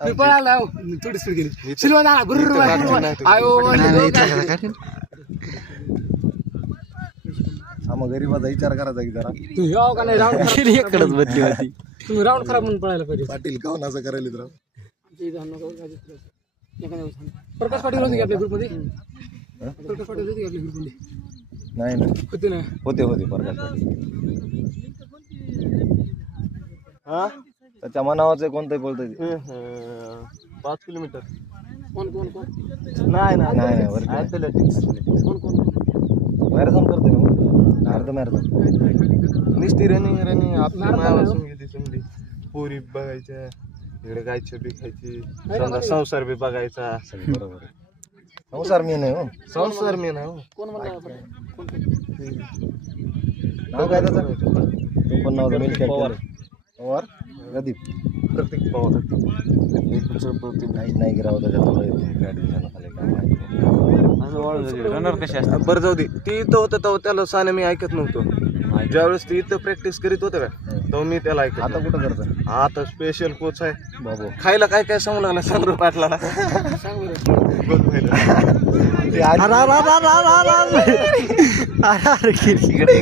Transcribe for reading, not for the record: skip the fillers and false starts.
मी पळाला थोडी स्पीड गेली सिल्वा झाला बरोबर आयो मग गरीबाचा विचार करायचा की जरा तू याव का नाही राऊंड एककडच बदली होती. तुम्ही राऊंड खराब म्हणून पळायला पाहिजे पाटील काऊन असं करायला तर प्रकाश पाटील होते की आपल्या ग्रुपमध्ये प्रकाश पाटील होते की आपल्या ग्रुपमध्ये नाही ना होते ना होते प्रकाश पाटील त्याच्या मनावरच कोणतंही बोलतोय 5 किलोमीटर कोण कोण कोण नाही कोण मॅरेथॉन करतोय का अर्ध मॅरेथॉन नुसती रनिंग आपली मायापासून गेली समडी पोरी बघायच्या इकडे गायच्या बी खायची समजा संसार बी बघायचा बरोबर संसार मी नाही हो संसार मी ना कोण म्हणला नाव काय त्याचं तो पण नाव पवार प्रदीप प्रत्येक पवार काहीच नाही गिरावं रनर कसे असतात बरं जाऊ दे ती इथं होतं तेव्हा त्याला साने मी ऐकत नव्हतो ज्यावेळेस ती इथं प्रॅक्टिस करीत होतं का तेव्हा मी त्याला ऐकत आता कुठं करतं आता स्पेशल कोच आहे बाबू खायला काय काय सांगू लागला सांगू पाटला सांग बरं ते आधी- इकडे